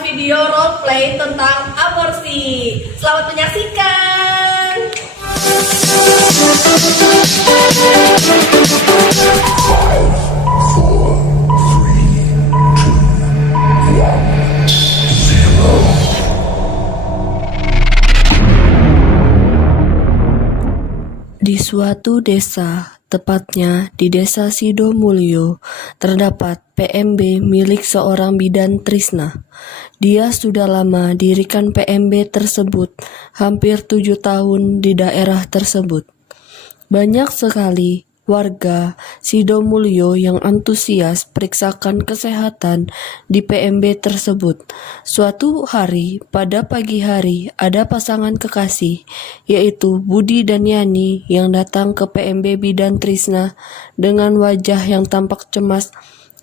video roleplay tentang aborsi. Selamat menyaksikan. Di suatu desa, tepatnya di Desa Sidomulyo, terdapat PMB milik seorang bidan Trisna. Dia sudah lama dirikan PMB tersebut, hampir 7 tahun di daerah tersebut. Banyak sekali warga Sidomulyo yang antusias periksakan kesehatan di PMB tersebut. Suatu hari, pada pagi hari, ada pasangan kekasih, yaitu Budi dan Yani, yang datang ke PMB Bidan Trisna dengan wajah yang tampak cemas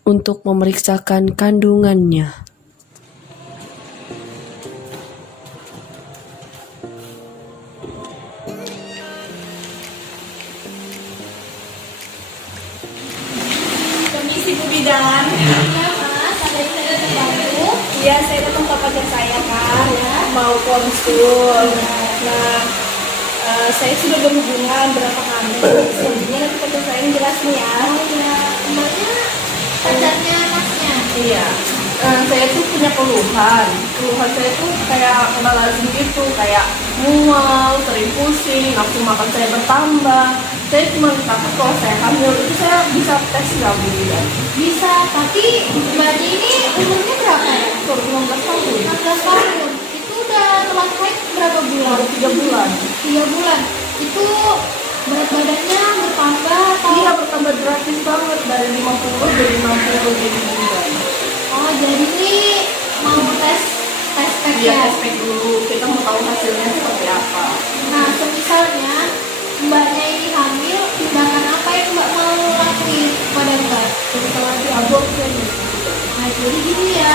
untuk memeriksakan kandungannya. Permisi Bu Bidan. Iya mas, ada yang saya terbantu. Iya, saya datang ke pacar saya kan, mau konsul. Nah, saya sudah berhubungan berapa kali. Selanjutnya nanti pacar saya yang jelasin ya. Oh ya, mbaknya pacarnya masnya. Iya. Saya tuh punya keluhan. Keluhan saya tuh kayak kena lazim gitu, kayak mual, sering pusing, nafsu makan saya bertambah. Saya cuma takut kalau saya hamil itu saya bisa tes nggak Bu Bidan? Bisa, tapi mbaknya ini umurnya berapa ya? 16 tahun. 16 tahun. Itu udah telat haid berapa bulan? Baru 3 bulan. 3 bulan. Itu berat badannya bertambah atau? Iya, bertambah drastis banget dari 50 jadi 60 jadi bulan. Oh, jadi ini mau tes pack Iya, ya? tes pack dulu. Kita mau tahu hasilnya seperti apa. Nah, misalnya mbaknya ini hamil, tindakan apa yang mbak mau lakuin pada mbak? Sebentar lagi aborsi ini. Nah, jadi gini ya,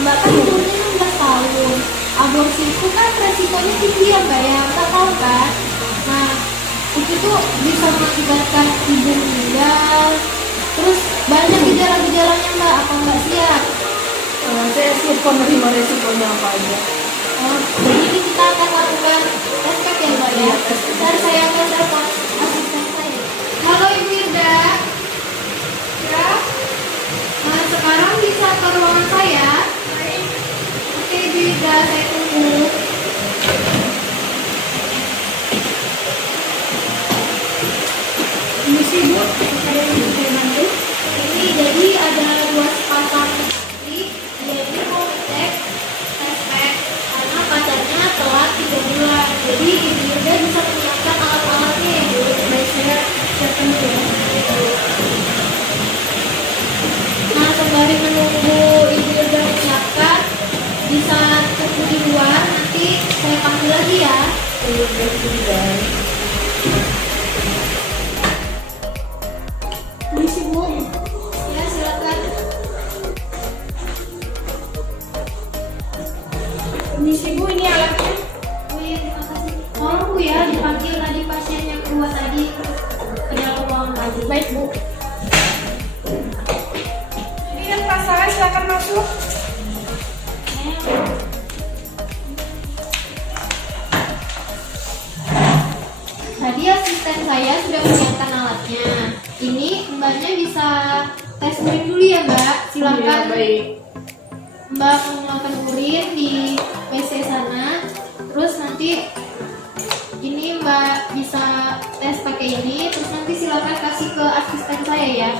mbak kan umurnya 16 tahun. Aborsi itu kan resikonya tinggi ya mbak ya, mbak tahu kan? Nah, itu tuh bisa mengakibatkan ibu meninggal. Terus banyak gejala-gejalanya mbak, apa mbak siap? Saya siap menerima resikonya apa aja. Oh, jadi ini kita akan lakukan tes pack ya mbak ya. Dan saya akan telepon asisten saya. Halo Ibu Irda. Ya. Nah, sekarang bisa ke ruangan saya. Oke Ibu Irda, saya tunggu. Ini sih Bu, ada yang bisa saya bantu. Ini jadi ada 2 sepasang istri. Jadi mau cek tes pack karena pacarnya telat 3 bulan. Jadi Ibu Irda bisa menyiapkan alat-alatnya ya Bu. Baik, saya siapkan dulu ya. Nah, sembari menunggu Ibu Irda menyiapkan, bisa tunggu di luar, nanti saya panggil lagi ya. Permisi Bu. Ya, silakan. Permisi Bu, ini alatnya. Oh iya, terima kasih. Tolong Bu ya, dipanggil tadi pasien yang kedua tadi ke dalam ruangan lagi. Baik Bu. Ini kan pasangan, silakan masuk. Tadi asisten saya sudah menyiapkan alatnya. Ini mbaknya bisa tes urin dulu ya mbak. Silakan Iya, baik. mbak menggunakan urin di WC sana. Terus nanti ini mbak bisa tes pakai ini. Terus nanti silakan kasih ke asisten saya ya.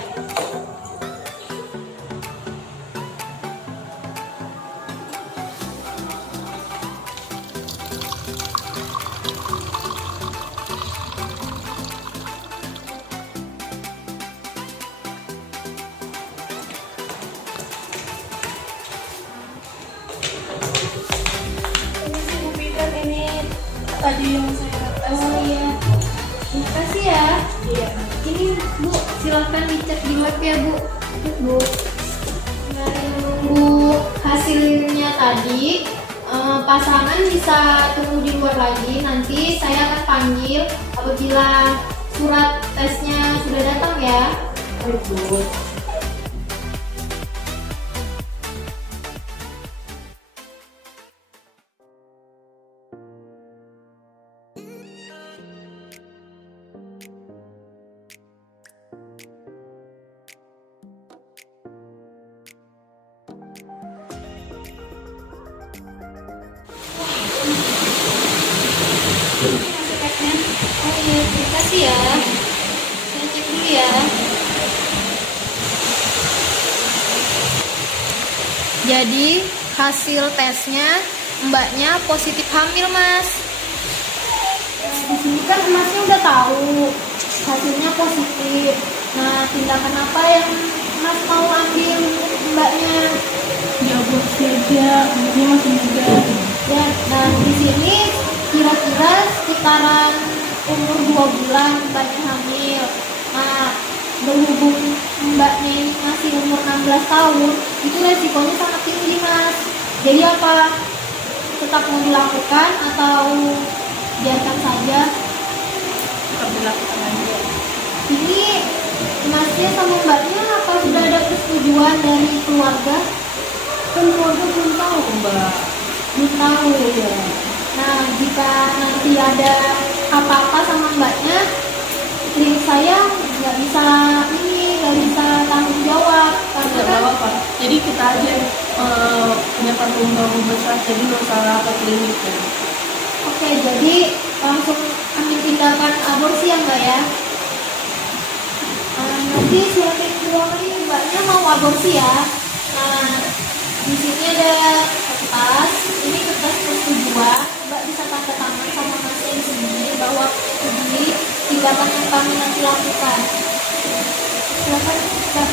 Permisi Bu Bidan, ini tadi yang saya tes. Oh iya, terima kasih ya. Iya. Ini Bu, silahkan dicek di web ya Bu. Bu, dari menunggu hasilnya tadi, pasangan bisa tunggu di luar lagi. Nanti saya akan panggil apabila surat tesnya sudah datang ya. Baik Bu. Jadi hasil tesnya mbaknya positif hamil, Mas. Di sini kan Masnya udah tahu hasilnya positif. Nah, tindakan apa yang Mas mau ambil untuk mbaknya? Ya aborsi aja, umurnya masih muda. Ya, nah di sini kira-kira sekitaran umur 2 bulan mbaknya hamil. Nah, berhubung mbaknya ini masih umur 16 tahun, itu resikonya sangat tinggi, Mas. Jadi apa? Tetap mau dilakukan atau biarkan saja? Tetap dilakukan aja. Ini Masnya sama mbaknya apa sudah ada persetujuan dari keluarga? Kan keluarga belum tahu, Mbak. Belum tahu ya. Nah, jika nanti ada apa-apa sama mbaknya, istri saya nggak bisa tanggung jawab karena Nggak kan apa-apa. Jadi kita aja punya tanggung jawab besar, jadi nggak usah ke klinik ya. oke, jadi langsung ambil tindakan aborsi ya mbak ya. Nanti siapin ruangan ini mbaknya mau aborsi ya. Nah, di sini ada kertas, ini kertas persetujuan. Mbak bisa tanda tangan sama masnya di sini bahwa ini tindakan yang kami nanti lakukan. Silakan, Mbak.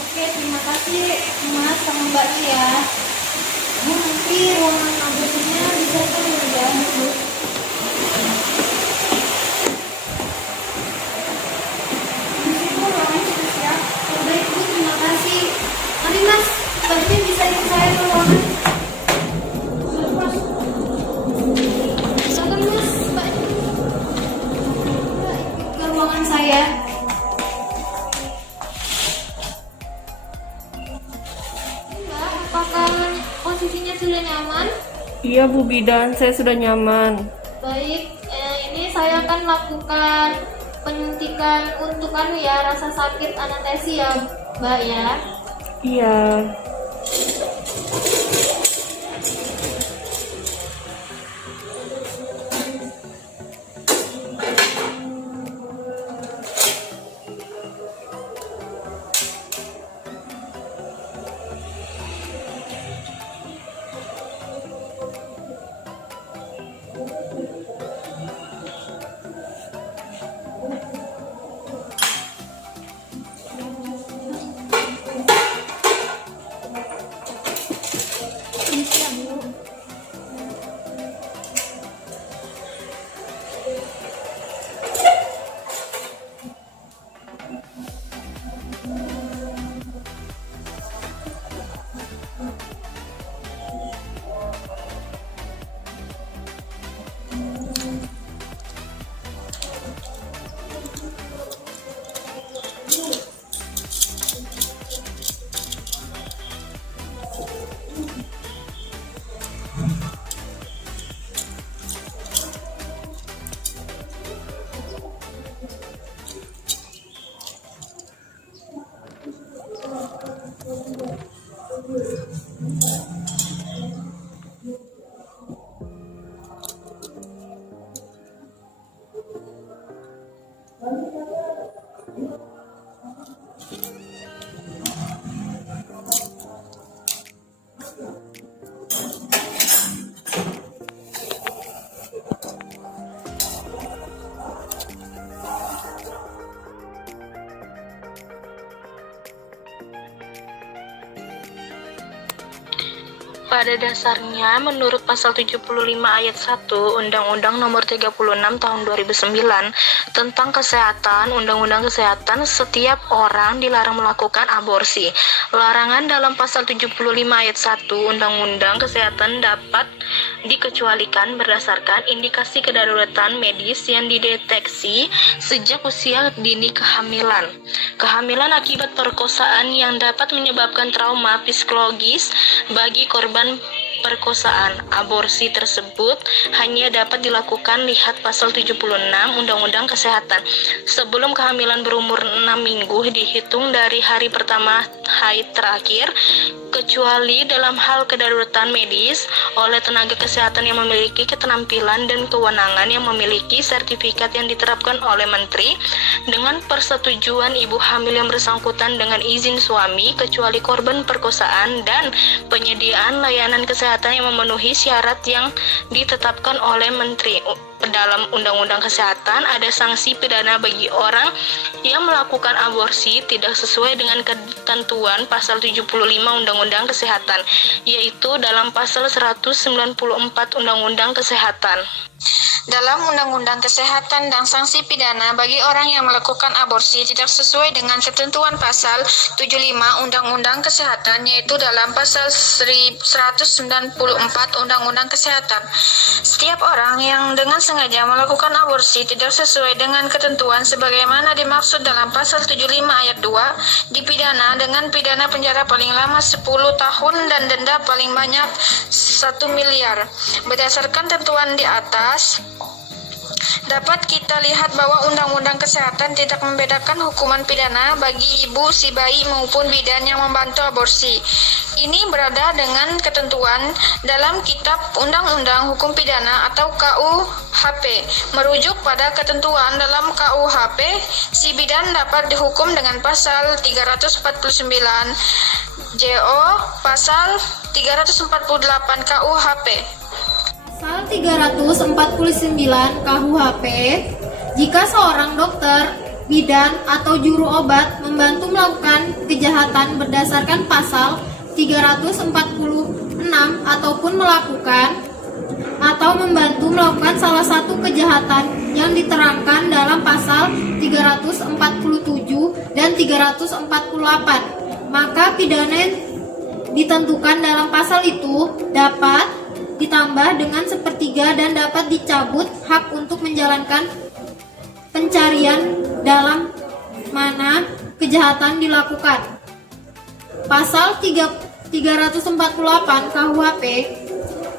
Oke, terima kasih Mas sama Mbaknya ya. Bu, nanti ruangan aborsinya bisa dulu ya, Bu. Di situ ruangannya sudah siap. Baik, Bu, terima kasih. Mari Mas, Mbaknya bisa ikut saya ke ruangan. Silakan Mas, Mbaknya. Mbak, ikut ke ruangan saya. Mbak, apakah posisinya sudah nyaman? Iya Bu Bidan, saya sudah nyaman. Baik, ini saya akan lakukan penyuntikan untuk rasa sakit anestesi ya, Mbak ya. Iya. Bisa, Bu. Pada dasarnya, menurut pasal 75 ayat 1 Undang-Undang Nomor 36 Tahun 2009 tentang Kesehatan, Undang-Undang Kesehatan, setiap orang dilarang melakukan aborsi. Larangan dalam pasal 75 ayat 1 Undang-Undang Kesehatan dapat dikecualikan berdasarkan indikasi kedaruratan medis yang dideteksi sejak usia dini kehamilan. Kehamilan akibat perkosaan yang dapat menyebabkan trauma psikologis bagi korban perkosaan. Aborsi tersebut hanya dapat dilakukan lihat pasal 76 Undang-Undang Kesehatan. Sebelum kehamilan berumur 6 minggu dihitung dari hari pertama haid terakhir, kecuali dalam hal kedaruratan medis oleh tenaga kesehatan yang memiliki keterampilan dan kewenangan yang memiliki sertifikat yang diterapkan oleh menteri dengan persetujuan ibu hamil yang bersangkutan dengan izin suami, kecuali korban perkosaan dan penyediaan layanan kesehatan yang memenuhi syarat yang ditetapkan oleh menteri. Dalam Undang-Undang Kesehatan ada sanksi pidana bagi orang yang melakukan aborsi tidak sesuai dengan ketentuan pasal 75 Undang-Undang Kesehatan, yaitu dalam pasal 194 Undang-Undang Kesehatan. Dalam Undang-Undang Kesehatan dan sanksi pidana bagi orang yang melakukan aborsi tidak sesuai dengan ketentuan pasal 75 Undang-Undang Kesehatan, yaitu dalam pasal 194 Undang-Undang Kesehatan. Setiap orang yang dengan sengaja melakukan aborsi tidak sesuai dengan ketentuan sebagaimana dimaksud dalam pasal 75 ayat 2 dipidana dengan pidana penjara paling lama 10 tahun dan denda paling banyak 1 miliar. Berdasarkan tentuan di atas, dapat kita lihat bahwa Undang-Undang Kesehatan tidak membedakan hukuman pidana bagi ibu, si bayi maupun bidan yang membantu aborsi. Ini berada dengan ketentuan dalam Kitab Undang-Undang Hukum Pidana atau KUHP. Merujuk pada ketentuan dalam KUHP, si bidan dapat dihukum dengan pasal 349 JO, pasal 348 KUHP. Pasal 349 KUHP, jika seorang dokter, bidan, atau juru obat membantu melakukan kejahatan berdasarkan pasal 346 ataupun melakukan atau membantu melakukan salah satu kejahatan yang diterangkan dalam pasal 347 dan 348, maka pidana yang ditentukan dalam pasal itu dapat ditambah dengan sepertiga dan dapat dicabut hak untuk menjalankan pencarian dalam mana kejahatan dilakukan. Pasal 348 KUHP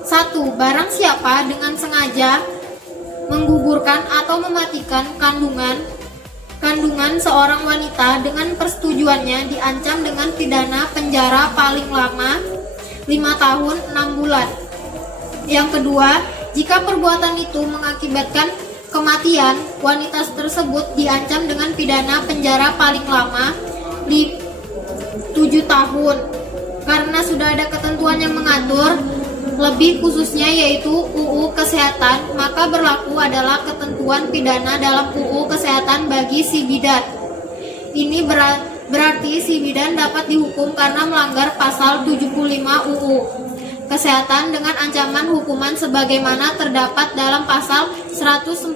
1. Barang siapa dengan sengaja menggugurkan atau mematikan kandungan seorang wanita dengan persetujuannya diancam dengan pidana penjara paling lama 5 tahun 6 bulan. Yang kedua, jika perbuatan itu mengakibatkan kematian, wanita tersebut diancam dengan pidana penjara paling lama 7 tahun. Karena sudah ada ketentuan yang mengatur, lebih khususnya yaitu UU Kesehatan, maka berlaku adalah ketentuan pidana dalam UU Kesehatan bagi si bidan. Ini berarti si bidan dapat dihukum karena melanggar pasal 75 UU Kesehatan dengan ancaman hukuman sebagaimana terdapat dalam pasal 149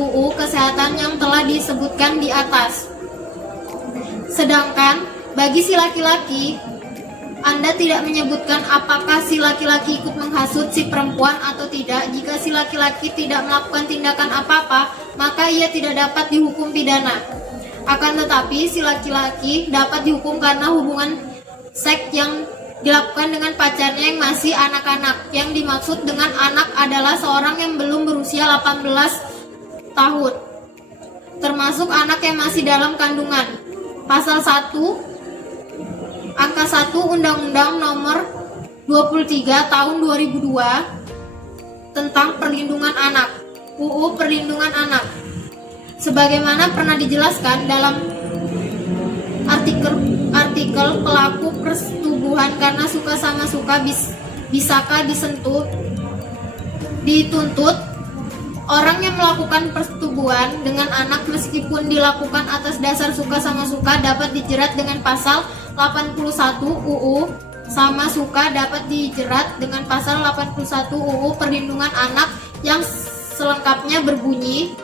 UU Kesehatan yang telah disebutkan di atas. Sedangkan bagi si laki-laki, Anda tidak menyebutkan apakah si laki-laki ikut menghasut si perempuan atau tidak. Jika si laki-laki tidak melakukan tindakan apa-apa, maka ia tidak dapat dihukum pidana. Akan tetapi si laki-laki dapat dihukum karena hubungan seks yang dilakukan dengan pacarnya yang masih anak-anak. Yang dimaksud dengan anak adalah seorang yang belum berusia 18 tahun, termasuk anak yang masih dalam kandungan. Pasal 1 Angka 1 Undang-Undang Nomor 23 Tahun 2002 tentang Perlindungan Anak, UU Perlindungan Anak. Sebagaimana pernah dijelaskan dalam artikel pelaku persetubuhan karena suka sama suka bisakah disentuh, dituntut. Orang yang melakukan persetubuhan dengan anak meskipun dilakukan atas dasar suka sama suka dapat dijerat dengan pasal 81 UU sama suka, dapat dijerat dengan pasal 81 UU Perlindungan Anak yang selengkapnya berbunyi.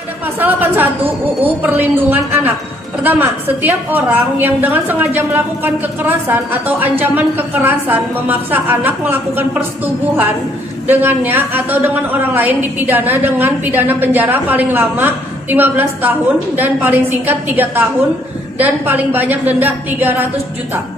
Ada pasal 81 UU Perlindungan Anak. Pertama, setiap orang yang dengan sengaja melakukan kekerasan atau ancaman kekerasan memaksa anak melakukan persetubuhan dengannya atau dengan orang lain dipidana dengan pidana penjara paling lama 15 tahun dan paling singkat 3 tahun dan paling banyak denda 300 juta.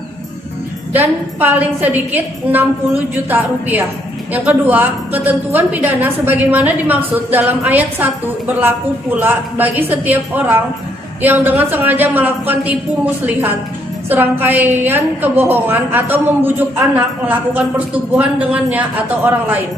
dan paling sedikit 60 juta rupiah. Yang kedua, ketentuan pidana sebagaimana dimaksud dalam ayat 1 berlaku pula bagi setiap orang yang dengan sengaja melakukan tipu muslihat, serangkaian kebohongan atau membujuk anak melakukan persetubuhan dengannya atau orang lain.